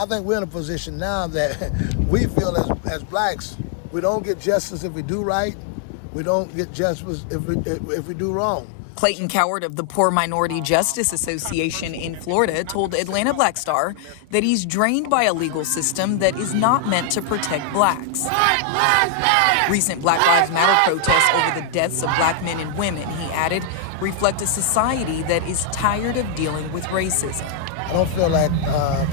I think we're in a position now that we feel as blacks, we don't get justice if we do right. We don't get justice if we do wrong. Clayton Coward of the Poor Minority Justice Association in Florida told Atlanta Black Star that he's drained by a legal system that is not meant to protect blacks. Recent Black Lives Matter protests over the deaths of black men and women, he added, reflect a society that is tired of dealing with racism. I don't feel like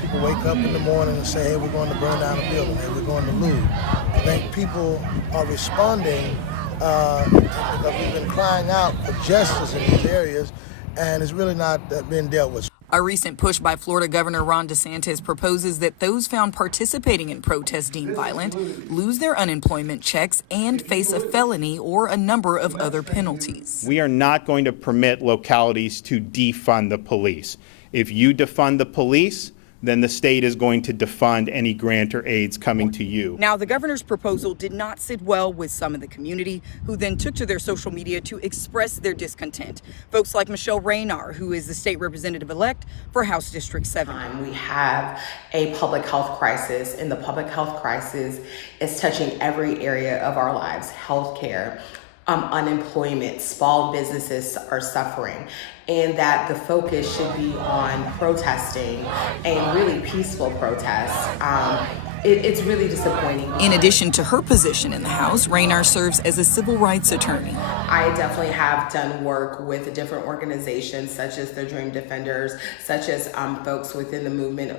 people wake up in the morning and say, hey, we're going to burn down a building, hey, we're going to loot. I think people are responding because we've been crying out for justice in these areas, and it's really not been dealt with. A recent push by Florida Governor Ron DeSantis proposes that those found participating in protests deemed violent lose their unemployment checks and face a felony or a number of other penalties. We are not going to permit localities to defund the police. If you defund the police, then the state is going to defund any grant or aids coming to you. Now, the governor's proposal did not sit well with some of the community, who then took to their social media to express their discontent. Folks like Michelle Raynar, who is the state representative-elect for House District 7. We have a public health crisis, and the public health crisis is touching every area of our lives. Healthcare, unemployment, small businesses are suffering, and that the focus should be on protesting and really peaceful protests. It's really disappointing. In addition to her position in the House, Raynar serves as a civil rights attorney. I definitely have done work with different organizations such as the Dream Defenders, such as folks within the movement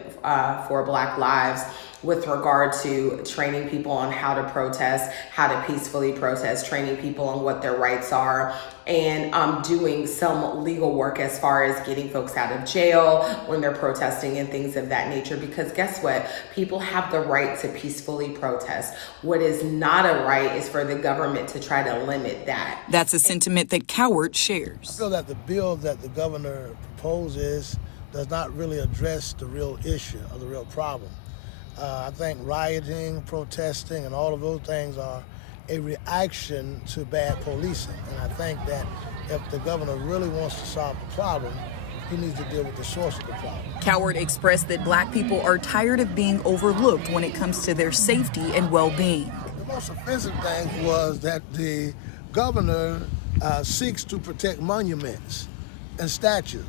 for Black Lives, with regard to training people on how to protest, how to peacefully protest, training people on what their rights are, and doing some legal work as far as getting folks out of jail when they're protesting and things of that nature. Because guess what? People have the right to peacefully protest. What is not a right is for the government to try to limit that. That's a sentiment that Coward shares. I feel that the bill that the governor proposes does not really address the real issue or the real problem. I think rioting, protesting, and all of those things are a reaction to bad policing. And I think that if the governor really wants to solve the problem, he needs to deal with the source of the problem. Coward expressed that black people are tired of being overlooked when it comes to their safety and well-being. The most offensive thing was that the governor seeks to protect monuments and statues,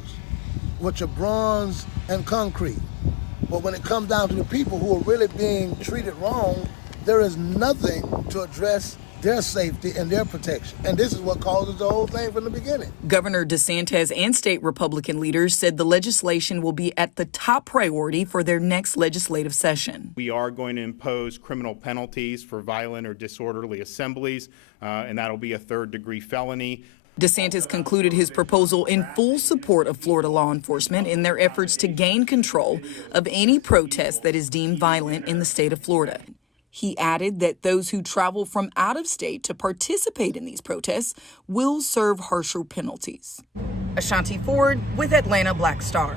which are bronze and concrete. But when it comes down to the people who are really being treated wrong, there is nothing to address their safety and their protection. And this is what causes the whole thing from the beginning. Governor DeSantis and state Republican leaders said the legislation will be at the top priority for their next legislative session. We are going to impose criminal penalties for violent or disorderly assemblies, and that'll be a third-degree felony. DeSantis concluded his proposal in full support of Florida law enforcement in their efforts to gain control of any protest that is deemed violent in the state of Florida. He added that those who travel from out of state to participate in these protests will serve harsher penalties. Ashanti Ford with Atlanta Black Star.